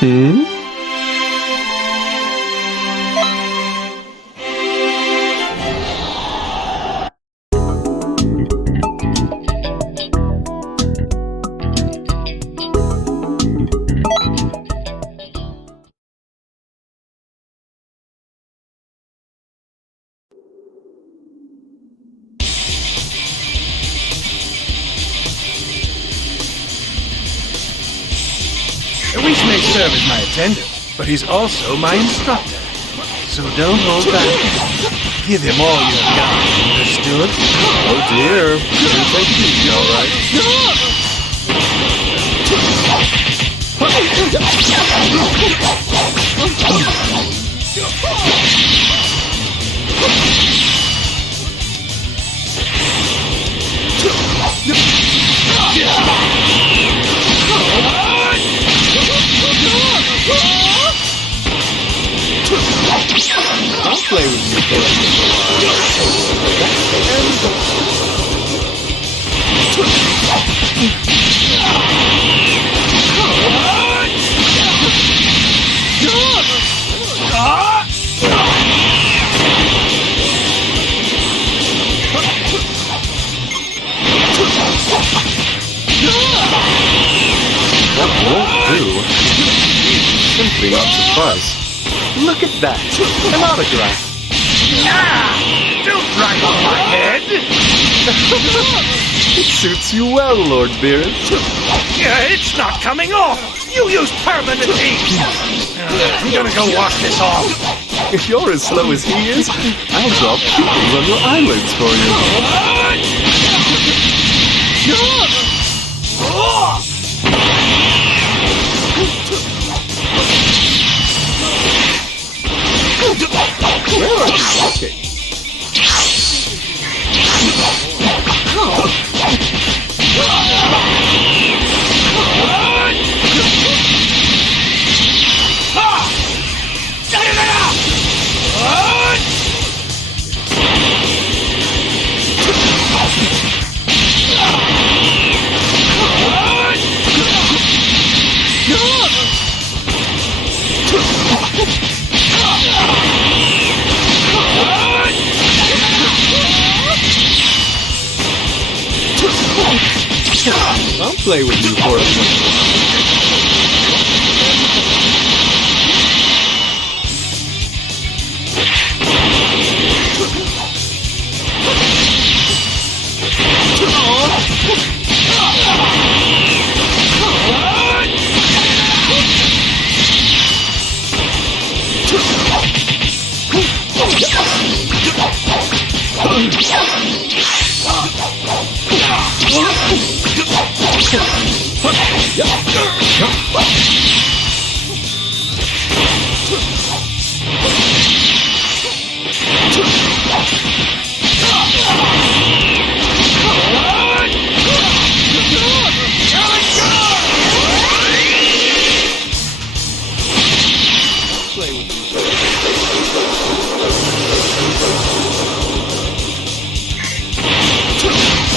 Hmm? Which may serve as my attendant, but he's also my instructor. So don't hold back. Give him all you've got, understood? Oh dear. You think he'd be alright? I'll play with you for a That won't do. Simply not suffice. Look at that! An autograph! Don't ride on my head! It suits you well, Lord Beerus. It's not coming off! You use permanent ink! I'm gonna go wash this off. If you're as slow as he is, I'll drop pupils on your eyelids for you. Where are you walking? I'll play with you for a minute.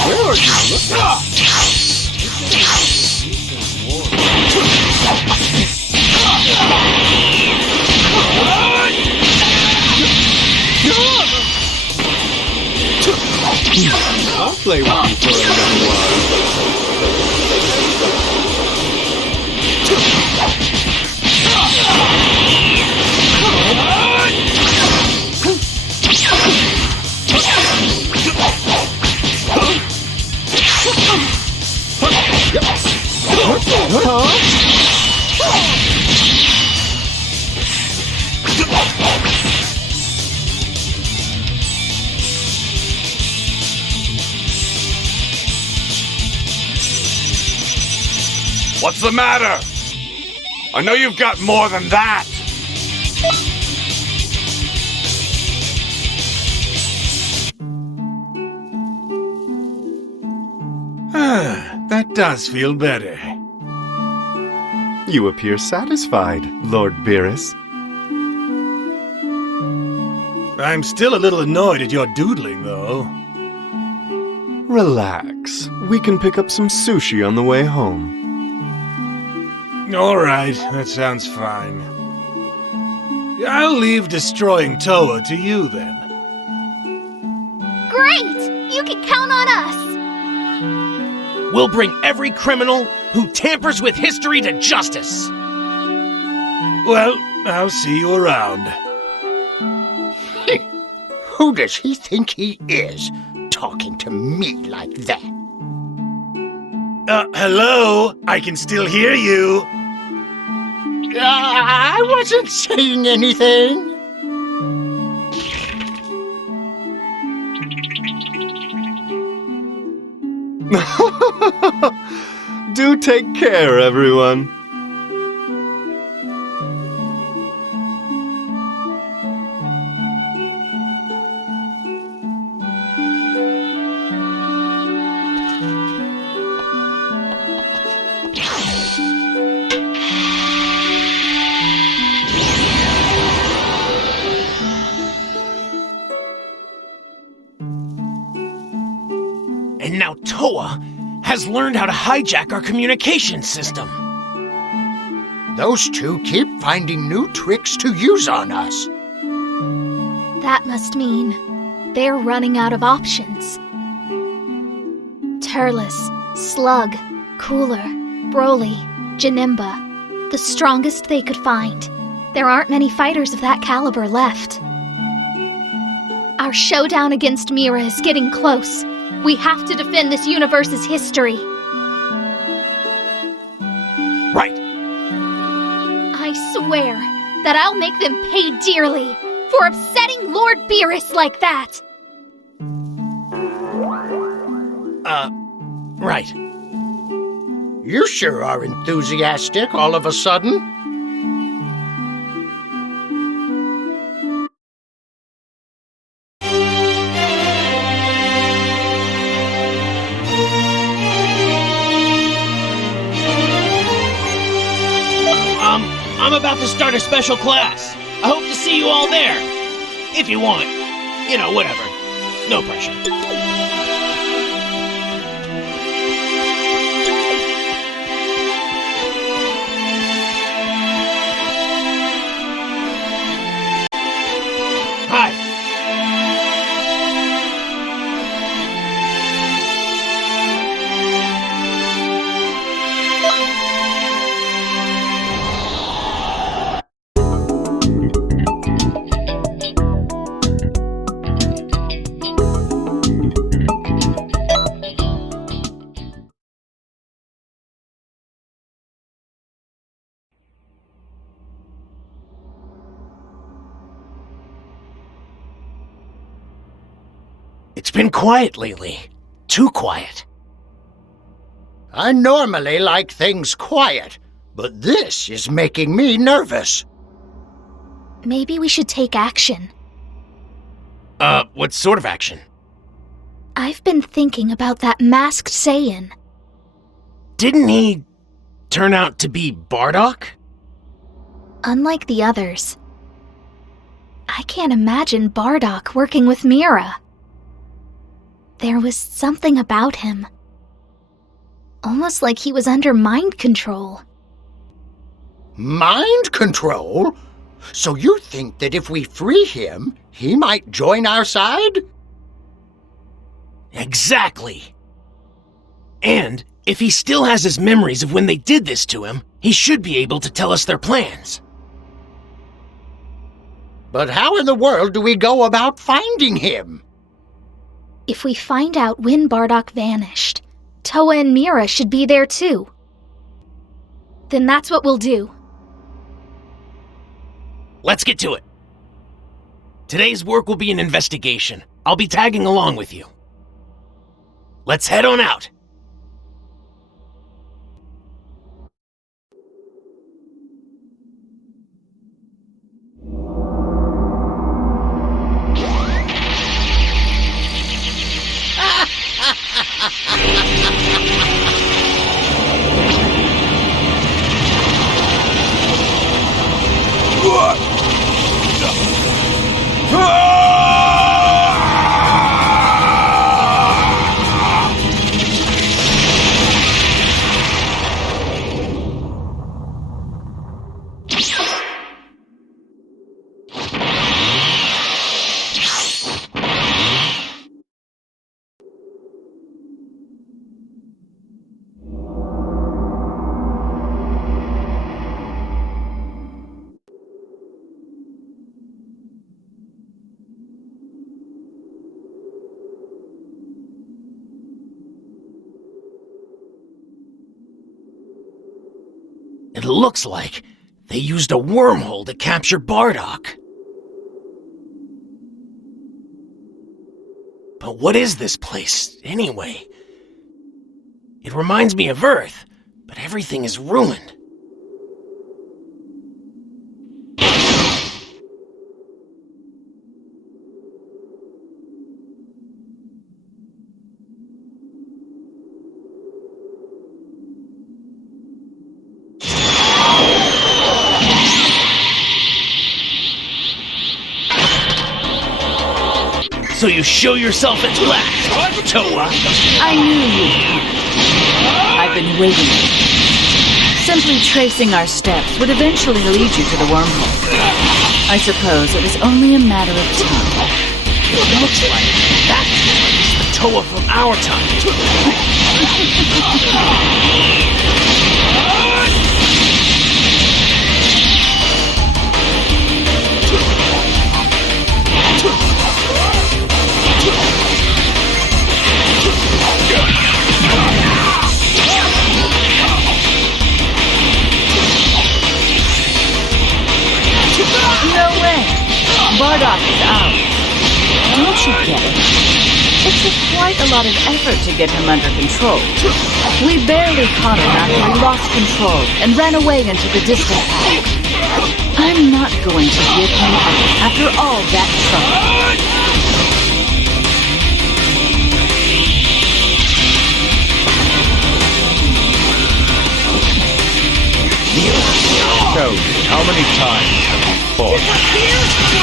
Where are you looking? I'll play with you for a little while. What's the matter? I know you've got more than that. That does feel better. You appear satisfied, Lord Beerus. I'm still a little annoyed at your doodling, though. Relax. We can pick up some sushi on the way home. All right, that sounds fine. I'll leave destroying Toa to you then. Great! You can count on us! We'll bring every criminal who tampers with history to justice. Well, I'll see you around. Who does he think he is, talking to me like that? Hello? I can still hear you. I wasn't saying anything. Do take care, everyone. And now Toa has learned how to hijack our communication system. Those two keep finding new tricks to use on us. That must mean they're running out of options. Turles, Slug, Cooler, Broly, Janemba. The strongest they could find. There aren't many fighters of that caliber left. Our showdown against Mira is getting close. We have to defend this universe's history. Right. I swear that I'll make them pay dearly for upsetting Lord Beerus like that. Right. You sure are enthusiastic all of a sudden. I'm about to start a special class. I hope to see you all there. If you want. You know, whatever. No pressure. Hi. It's been quiet lately. Too quiet. I normally like things quiet, but this is making me nervous. Maybe we should take action. What sort of action? I've been thinking about that masked Saiyan. Didn't he turn out to be Bardock? Unlike the others, I can't imagine Bardock working with Mira. There was something about him. Almost like he was under mind control. Mind control? So you think that if we free him, he might join our side? Exactly. And if he still has his memories of when they did this to him, he should be able to tell us their plans. But how in the world do we go about finding him? If we find out when Bardock vanished, Toa and Mira should be there too. Then that's what we'll do. Let's get to it. Today's work will be an investigation. I'll be tagging along with you. Let's head on out. It looks like they used a wormhole to capture Bardock. But what is this place, anyway? It reminds me of Earth, but everything is ruined. So you show yourself at last, Toa! I knew you'd come. I've been waiting. Simply tracing our steps would eventually lead you to the wormhole. I suppose it was only a matter of time. It looks like that is the Toa from our No way! Bardock is out. Don't you get it? It took quite a lot of effort to get him under control. We barely caught him after he lost control and ran away into the distant past. I'm not going to give him up after all that trouble. Tell me, how many times have we fought?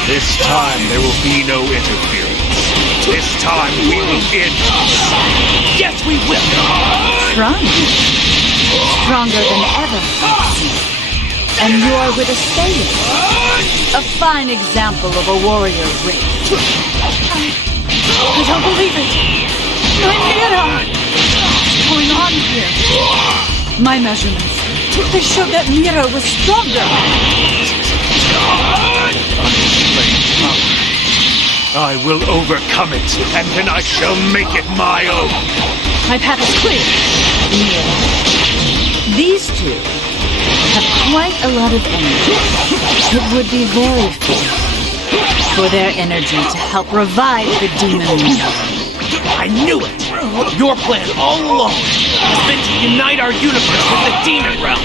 This time there will be no interference. This time we will end this. Yes, we will! Stronger. Stronger than ever. And you are with a sailor. A fine example of a warrior race. I don't believe it. My Mira! What's going on here? My measurements. They showed that Mira was stronger. I will overcome it, and then I shall make it my own. My path is clear. Mira. These two have quite a lot of energy. It would be very fitting for their energy to help revive the demon Mira. I knew it! Your plan all along has been to unite our universe with the demon realm!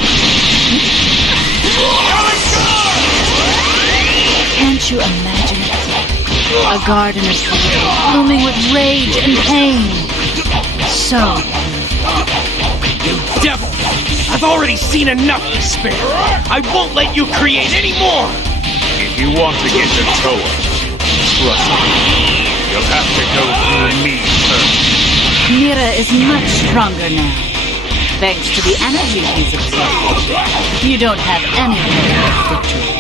Can't you imagine it? A garden of beauty, blooming with rage and pain. So You devil! I've already seen enough despair! I won't let you create any more! If you want to get to Toa, trust me, you'll have to go through me first. Mira is much stronger now, thanks to the energy he's absorbed. You don't have any hope of victory.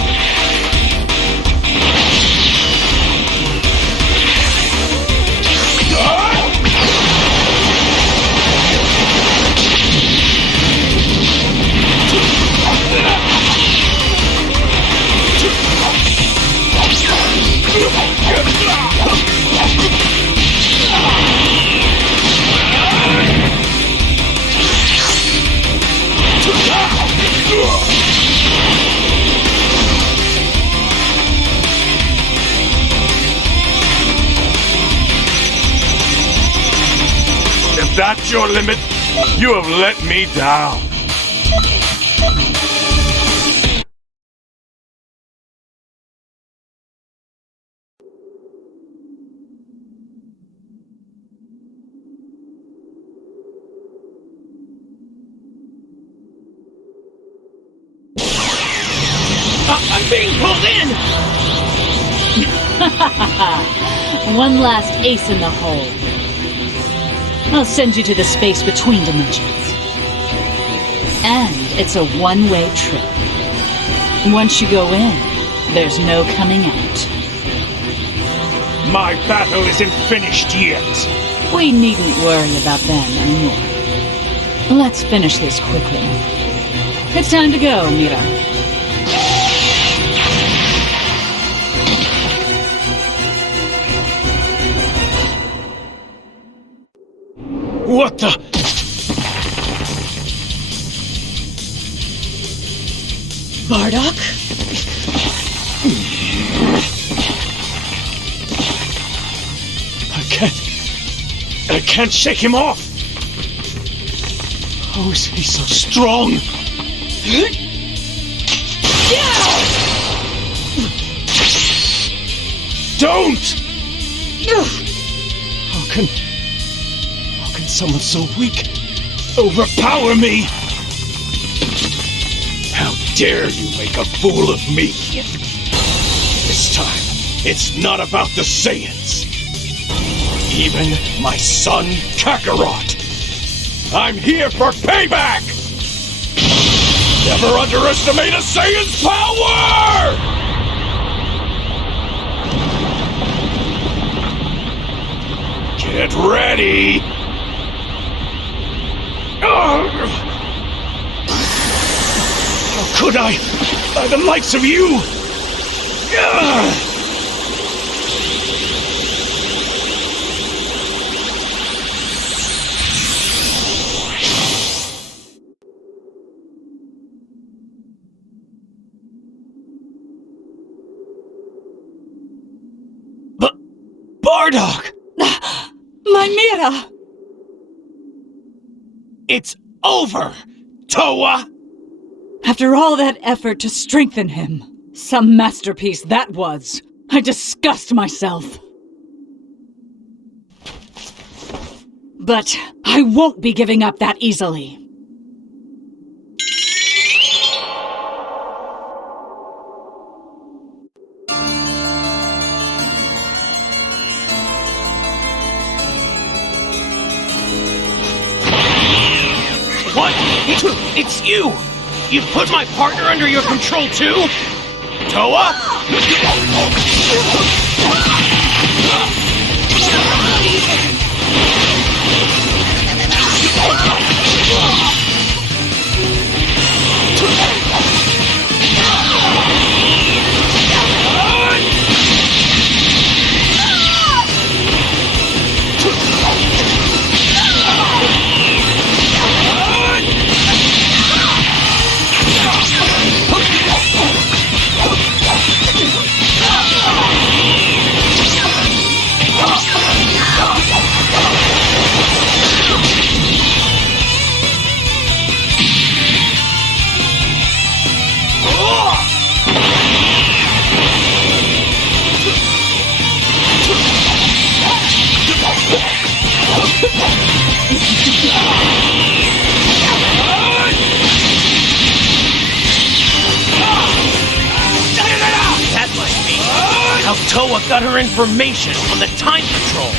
If that's your limit, you have let me down. I'm being pulled in! One last ace in the hole. I'll send you to the space between dimensions. And it's a one-way trip. Once you go in, there's no coming out. My battle isn't finished yet. We needn't worry about them anymore. Let's finish this quickly. It's time to go, Mira. What the? Bardock? I can't shake him off! How is he so strong? Don't! How can someone so weak overpower me? How dare you make a fool of me? This time, it's not about the Saiyans. Even my son, Kakarot. I'm here for payback! Never underestimate a Saiyan's power! Get ready! How could I? By the likes of you! Bardock! My Mira! It's over, Toa! After all that effort to strengthen him, some masterpiece that was. I disgust myself. But I won't be giving up that easily. What? It's you! You've put my partner under your control too? Toa? That must be how Toa got her information on the time control.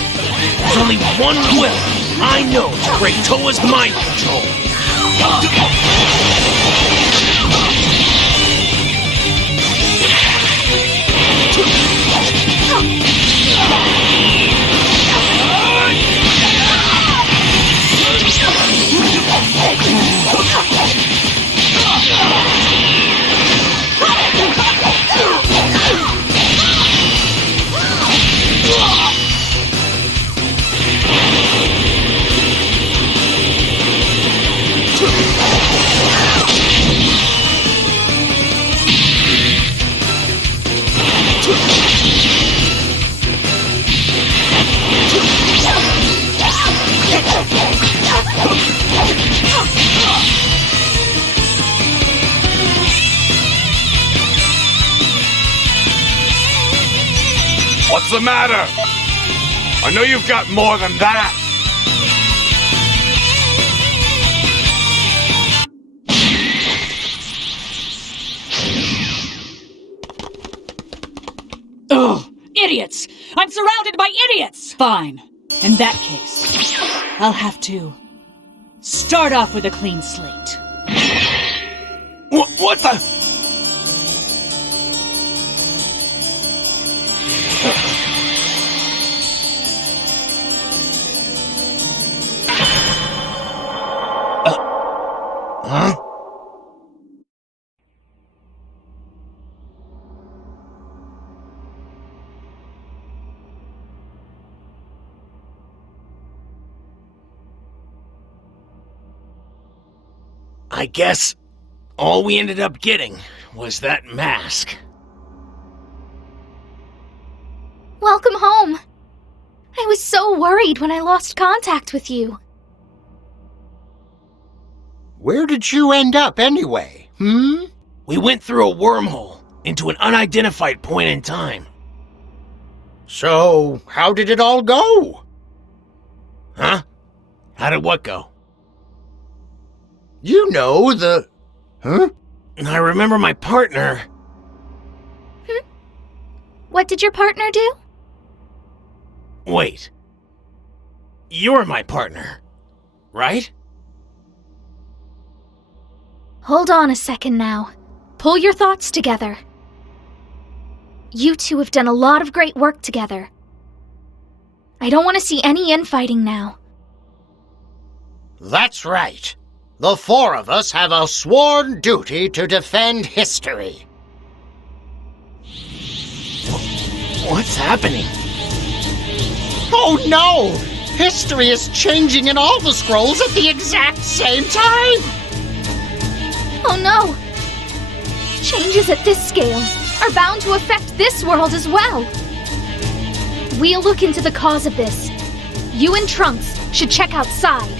There's only one way I know to break Toa's mind control. What's the matter? I know you've got more than that. Ugh! Idiots! I'm surrounded by idiots! Fine. In that case, I'll have to start off with a clean slate. What the? Huh? I guess all we ended up getting was that mask? Welcome home. I was so worried when I lost contact with you. Where did you end up anyway, We went through a wormhole into an unidentified point in time. So, how did it all go? Huh? How did what go? You know, Huh? I remember my partner. What did your partner do? Wait. You're my partner, right? Hold on a second now. Pull your thoughts together. You two have done a lot of great work together. I don't want to see any infighting now. That's right. The four of us have a sworn duty to defend history. What's happening? Oh no! History is changing in all the scrolls at the exact same time! Oh no! Changes at this scale are bound to affect this world as well. We'll look into the cause of this. You and Trunks should check outside.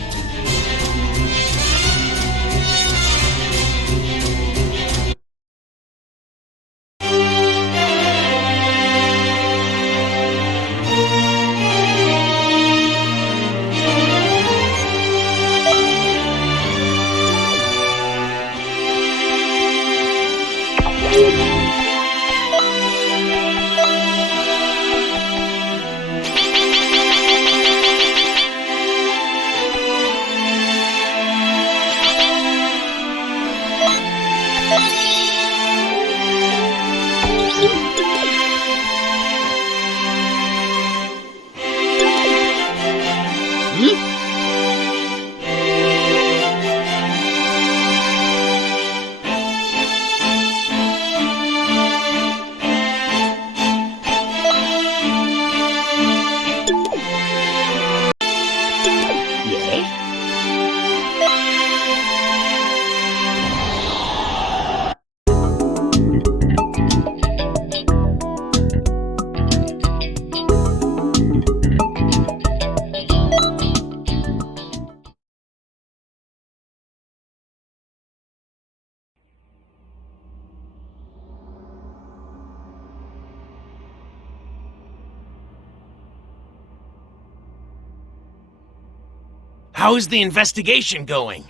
How is the investigation going?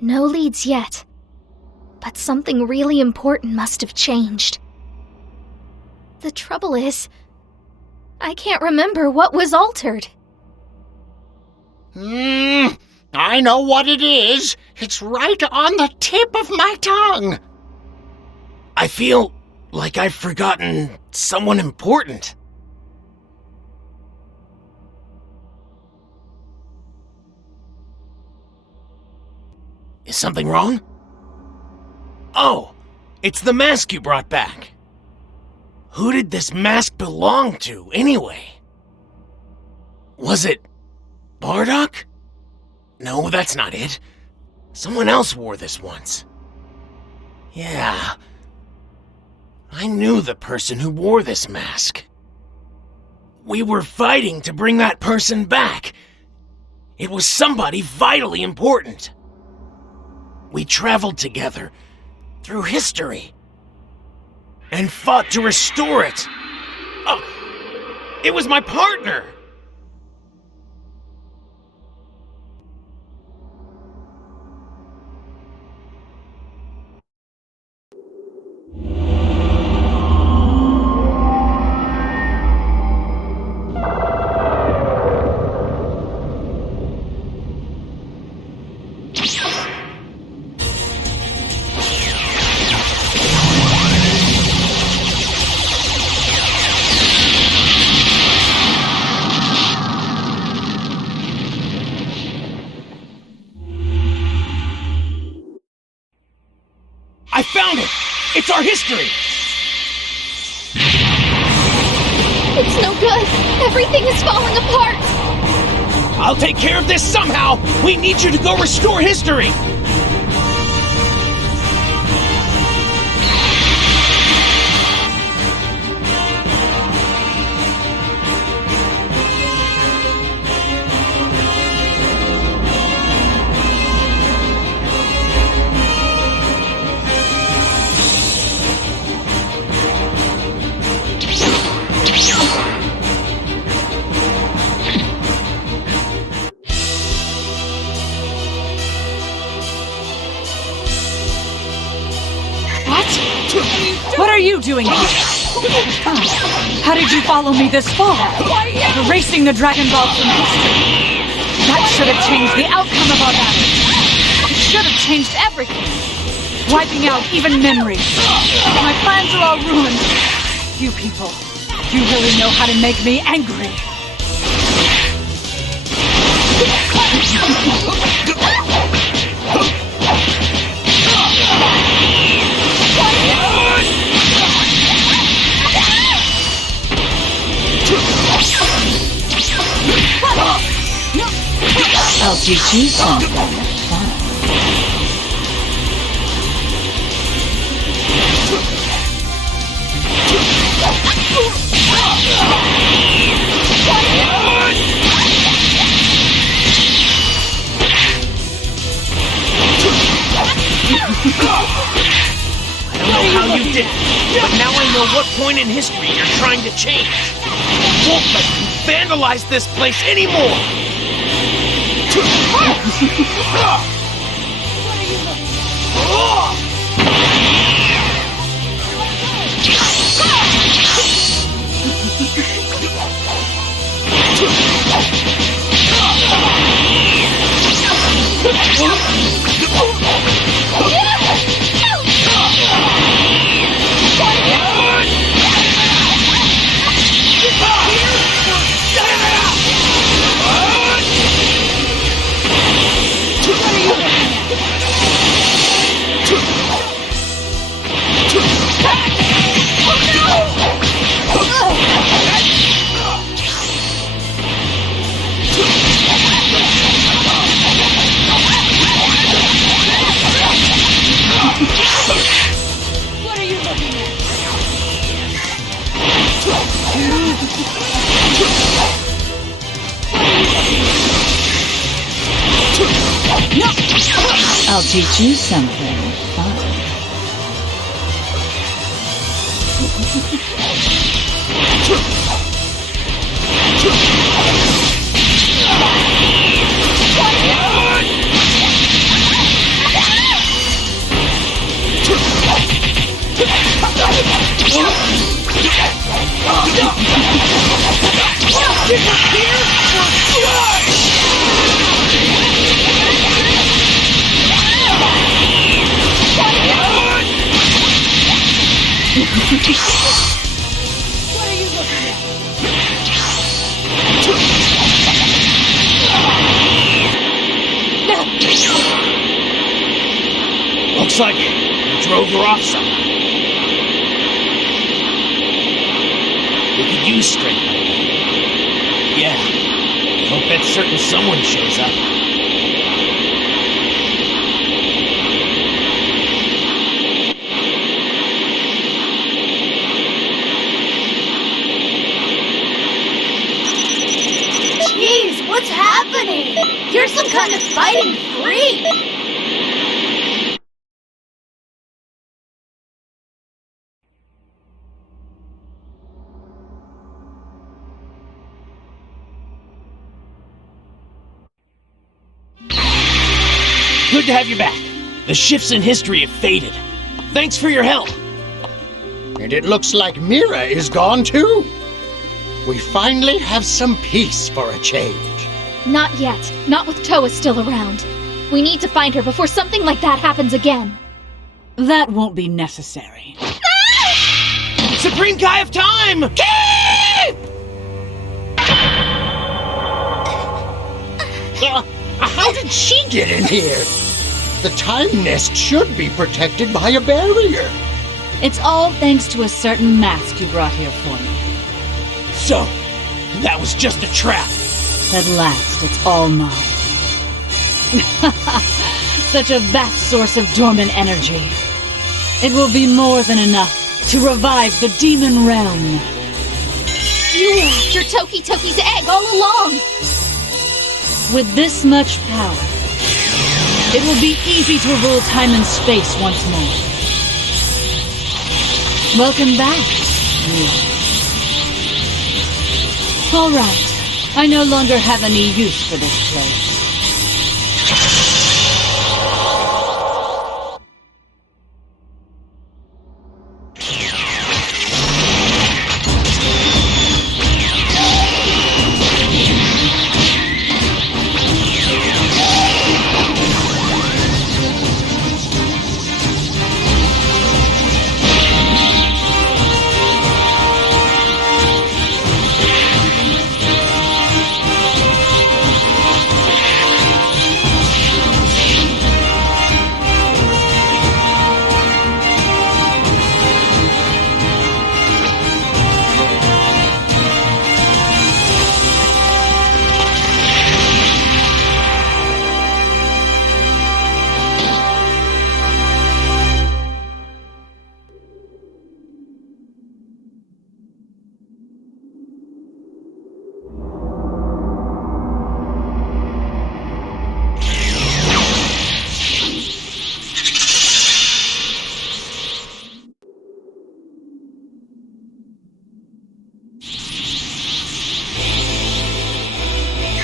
No leads yet. But something really important must have changed. The trouble is, I can't remember what was altered. I know what it is. It's right on the tip of my tongue. I feel like I've forgotten someone important. Is something wrong? Oh, it's the mask you brought back. Who did this mask belong to, anyway? Was it Bardock? No, that's not it. Someone else wore this once. Yeah. I knew the person who wore this mask. We were fighting to bring that person back. It was somebody vitally important. We traveled together through history and fought to restore it. Oh, it was my partner. I found it! It's our history! It's no good! Everything is falling apart! I'll take care of this somehow! We need you to go restore history! What are you doing here? How did you follow me this far? Erasing the Dragon Ball from history. That should have changed the outcome of our battle. It should have changed everything. Wiping out even memories. My plans are all ruined. You people, you really know how to make me angry. I'll teach you something fun. I don't know how you did it, but now I know what point in history you're trying to change. I won't let you vandalize this place anymore! I'll teach you something fun. What are you looking at? Looks like you drove her off somehow. We could use strength like that. Yeah. I hope that certain someone shows up. Jeez, what's happening? You're some kind of fighting freak! Good to have you back. The shifts in history have faded. Thanks for your help. And it looks like Mira is gone too. We finally have some peace for a change. Not yet. Not with Toa still around. We need to find her before something like that happens again. That won't be necessary. Supreme Kai of Time! How did she get in here? The time nest should be protected by a barrier. It's all thanks to a certain mask you brought here for me. So, that was just a trap. At last, it's all mine. Such a vast source of dormant energy. It will be more than enough to revive the demon realm. You were after Toki Toki's egg all along! With this much power, it will be easy to rule time and space once more. Welcome back, you. All right, I no longer have any use for this place.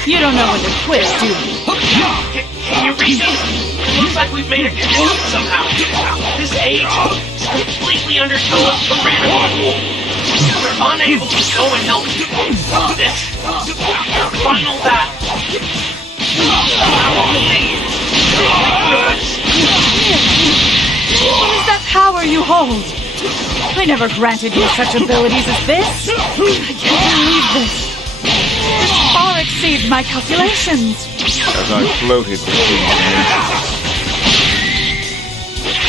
You don't know when to quit, do you? Can you read me? It looks like we've made a connection somehow. This age is completely under Toa's tyranny. We're unable to go and help you. This our final battle. What is that power you hold? I never granted you such abilities as this. I can't believe this. This far exceeds my calculations. As I floated between dimensions,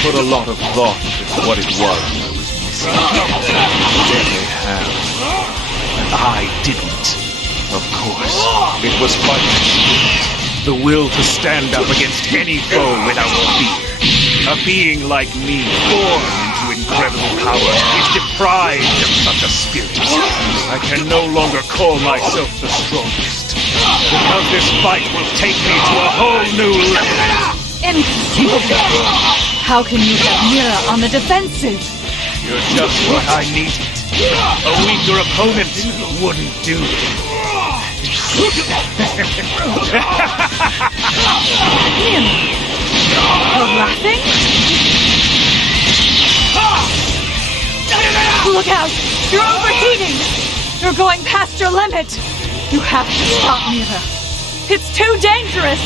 put a lot of thought into what it was I was missing. Then they have. And I didn't. Of course, it was my spirit. The will to stand up against any foe without fear. A being like me, born into incredible power, is deprived of such a spirit. I can no longer call myself the strongest. Because this fight will take me to a whole new level. Inconceivable. How can you have Mira on the defensive? You're just what I needed. A weaker opponent wouldn't do. Mira, you're laughing? Look out! You're overheating! You're going past your limit! You have to stop, Mira. It's too dangerous!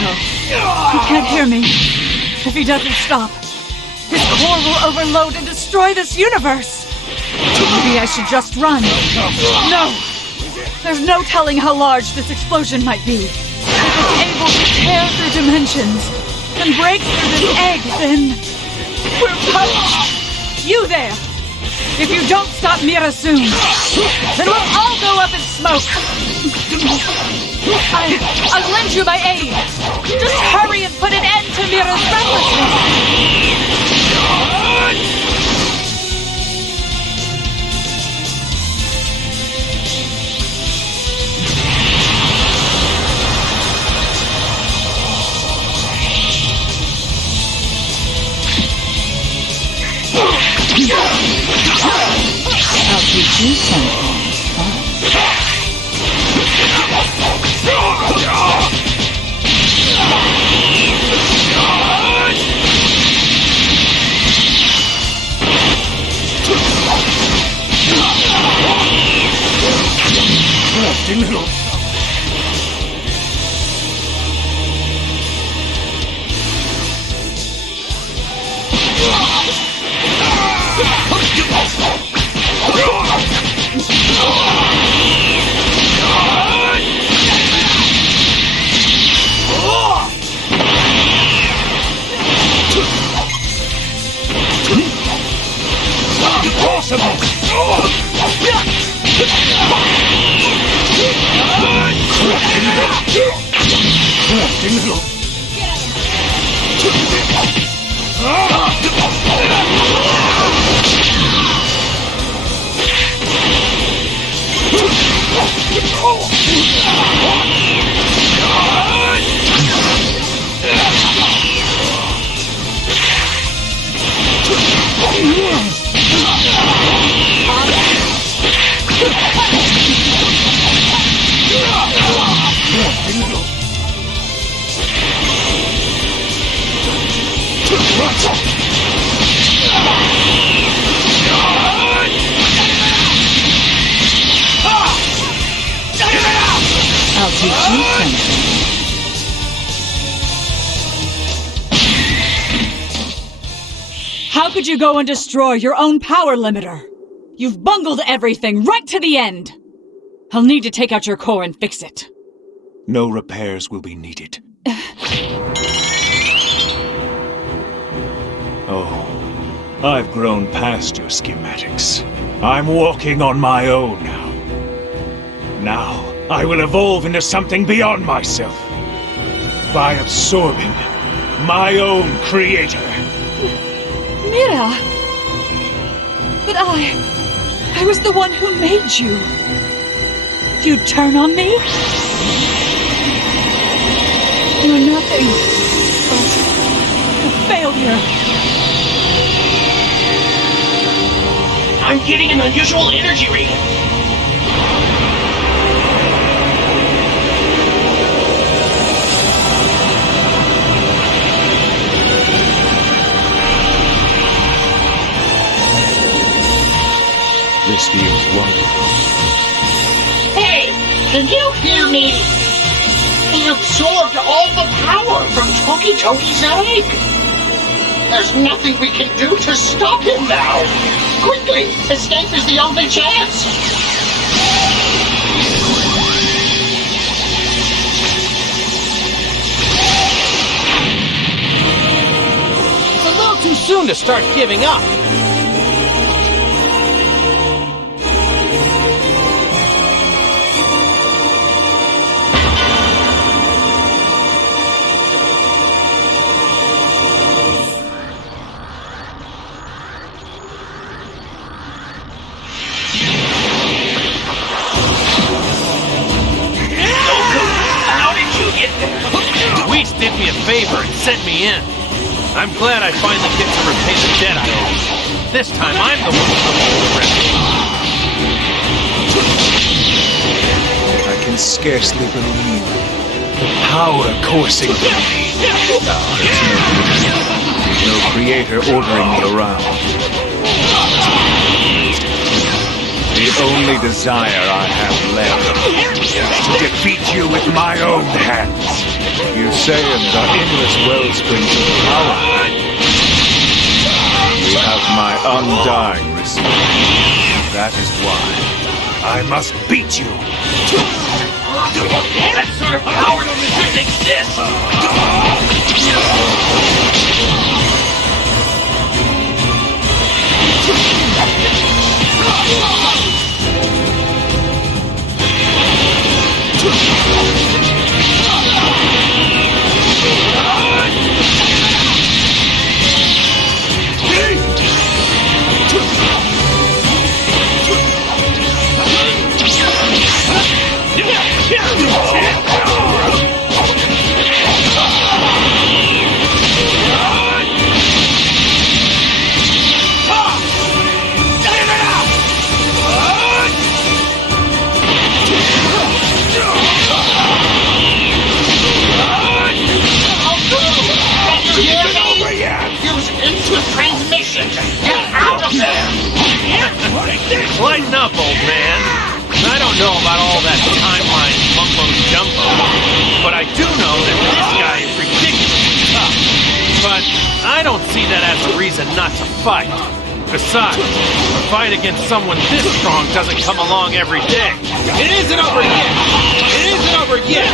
No. He can't hear me. If he doesn't stop, his core will overload and destroy this universe! Maybe I should just run. No! There's no telling how large this explosion might be. If it's able to tear through dimensions and break through this egg, then we're toast! You there! If you don't stop Mira soon, then we'll all go up in smoke! I'll lend you my aid! Just hurry and put an end to Mira's recklessness! I'll teach you something. I'll teach you something. How could you go and destroy your own power limiter? You've bungled everything right to the end! I'll need to take out your core and fix it. No repairs will be needed. Oh, I've grown past your schematics. I'm walking on my own now. Now, I will evolve into something beyond myself. By absorbing my own creator. Mira! But I was the one who made you. You'd turn on me? You're nothing but a failure. I I'm getting an unusual energy reading. This feels wonderful. Hey, can you hear me? He absorbed all the power from Toki Toki's egg. There's nothing we can do to stop him now. Quickly, escape is the only chance. It's a little too soon to start giving up. Whis did me a favor and sent me in. I'm glad I finally get to repay the debt I owe. This time I'm the one who's the rescue. I can scarcely believe the power coursing through me. There's no creator ordering me around. The only desire I have left is to defeat you with my own hands. You say the endless wellsprings of power. You have my undying respect. That is why I must beat you. That sort of power doesn't exist! Lighten up, old man. I don't know about all that timeline mumbo-jumbo, but I do know that this guy is ridiculously tough. But I don't see that as a reason not to fight. Besides, a fight against someone this strong doesn't come along every day. It isn't over yet! It isn't over yet!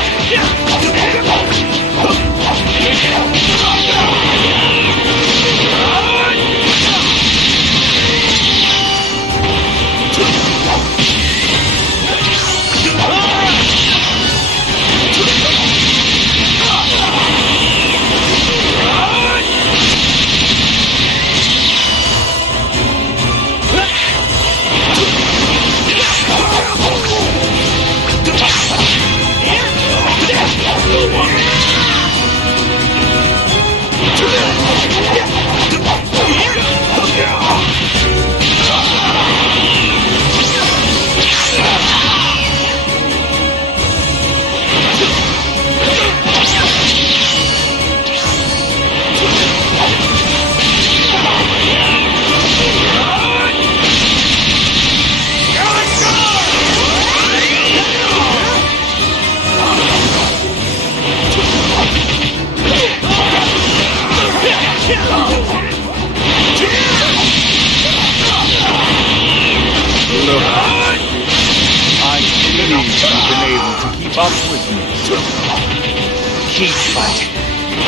Keep fighting.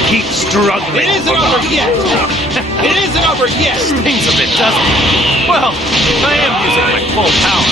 Keep struggling. It isn't over yet! It isn't over yet! Stings a bit, doesn't it? Well, I am using my full power.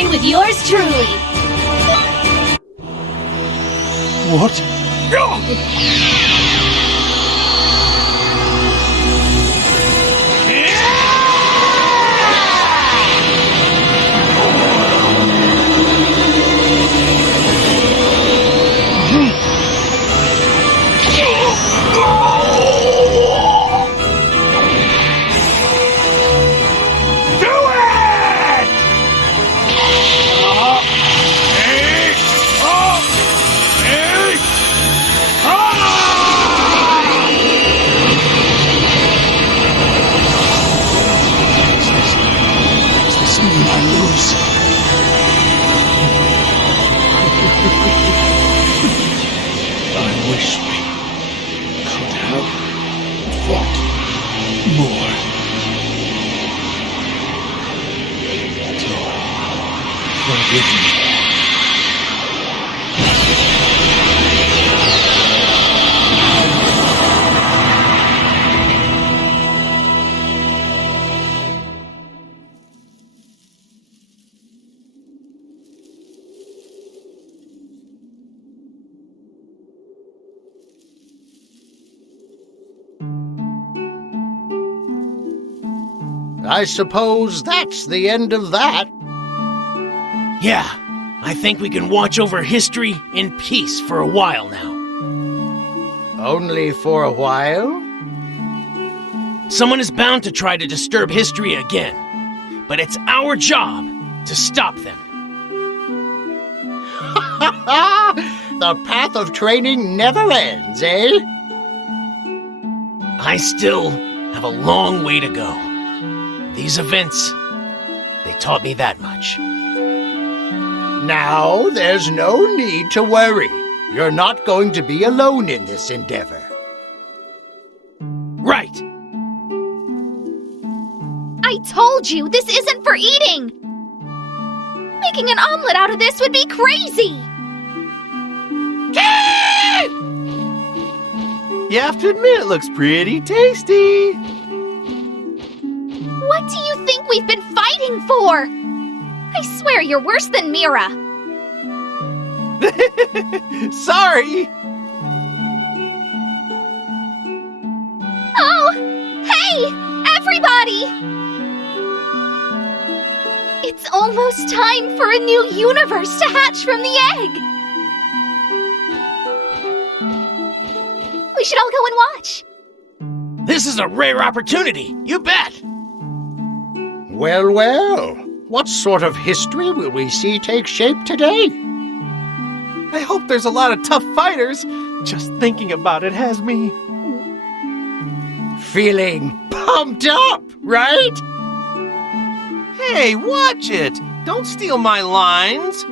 train with yours truly. What? I suppose that's the end of that. Yeah, I think we can watch over history in peace for a while now. Only for a while? Someone is bound to try to disturb history again, but it's our job to stop them. The path of training never ends, eh? I still have a long way to go. These events, they taught me that much. Now, there's no need to worry. You're not going to be alone in this endeavor. Right. I told you, this isn't for eating! Making an omelet out of this would be crazy! You have to admit it looks pretty tasty. What do you think we've been fighting for? I swear you're worse than Mira. Sorry. Oh, hey, everybody! It's almost time for a new universe to hatch from the egg. We should all go and watch. This is a rare opportunity, you bet. Well, well. What sort of history will we see take shape today? I hope there's a lot of tough fighters. Just thinking about it has me Feeling pumped up, right? Hey, watch it! Don't steal my lines!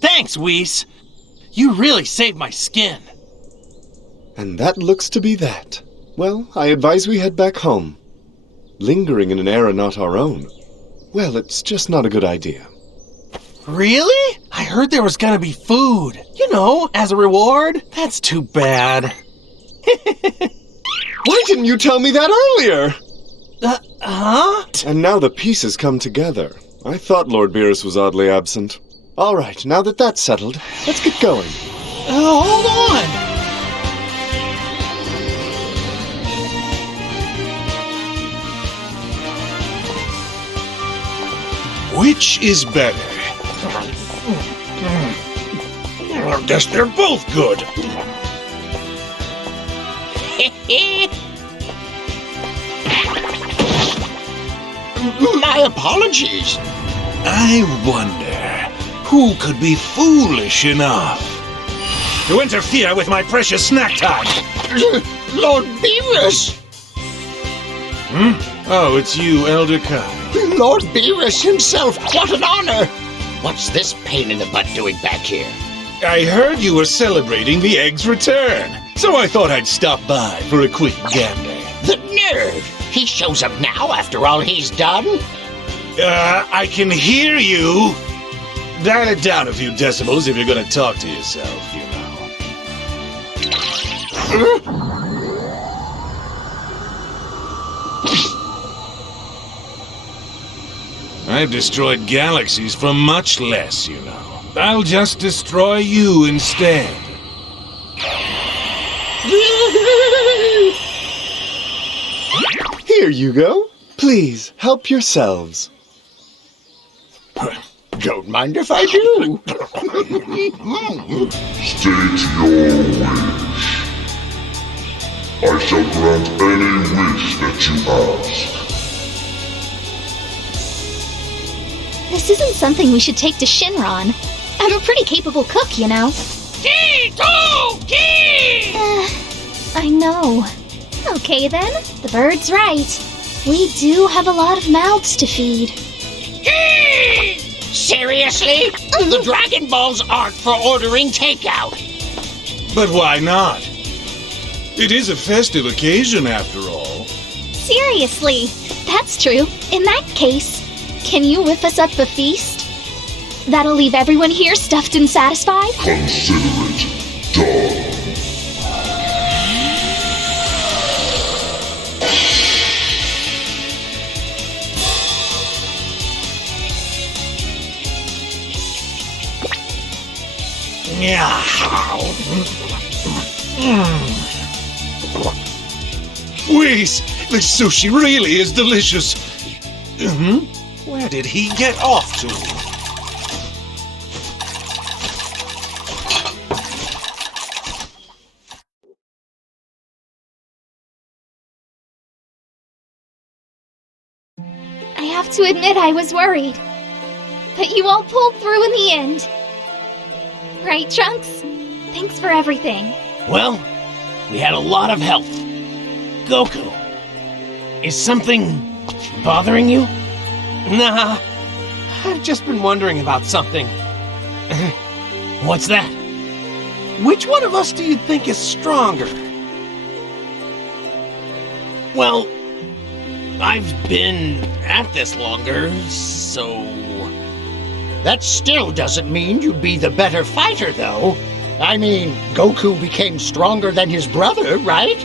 Thanks, Whis. You really saved my skin. And that looks to be that. Well, I advise we head back home. Lingering in an era not our own, well, it's just not a good idea. Really? I heard there was gonna be food. You know, as a reward. That's too bad. Why didn't you tell me that earlier? Huh? And now the pieces come together. I thought Lord Beerus was oddly absent. All right, now that that's settled, let's get going. Hold on. Which is better? I guess they're both good. My apologies. I wonder who could be foolish enough to interfere with my precious snack time. Lord Beerus! Oh, it's you, Elder Kai. Lord Beerus himself! What an honor! What's this pain in the butt doing back here? I heard you were celebrating the egg's return, so I thought I'd stop by for a quick gander. The nerve! He shows up now after all he's done? I can hear you. Dial it down a few decibels if you're gonna talk to yourself, you know. I've destroyed galaxies for much less, you know. I'll just destroy you instead. Here you go. Please, help yourselves. Don't mind if I do. State your wish. I shall grant any wish that you ask. This isn't something we should take to Shinron. I'm a pretty capable cook, you know. I know. Okay then, the bird's right. We do have a lot of mouths to feed. Seriously? The Dragon Balls aren't for ordering takeout. But why not? It is a festive occasion, after all. Seriously, that's true. In that case, can you whip us up a feast? That'll leave everyone here stuffed and satisfied? Consider it done. Whis, the sushi really is delicious. Where did he get off to? I have to admit I was worried. But you all pulled through in the end. Right, Trunks? Thanks for everything. Well, we had a lot of help. Goku, is something bothering you? Nah, I've just been wondering about something. What's that? Which one of us do you think is stronger? Well, I've been at this longer, so... That still doesn't mean you'd be the better fighter, though. I mean, Goku became stronger than his brother, right?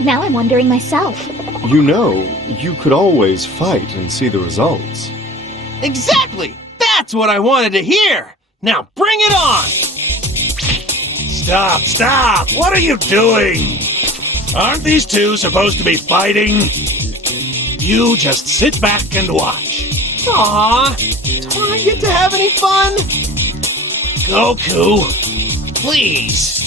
Now I'm wondering myself. You know, you could always fight and see the results. Exactly! That's what I wanted to hear! Now bring it on! Stop! What are you doing? Aren't these two supposed to be fighting? You just sit back and watch. Aw, don't I get to have any fun? Goku, please.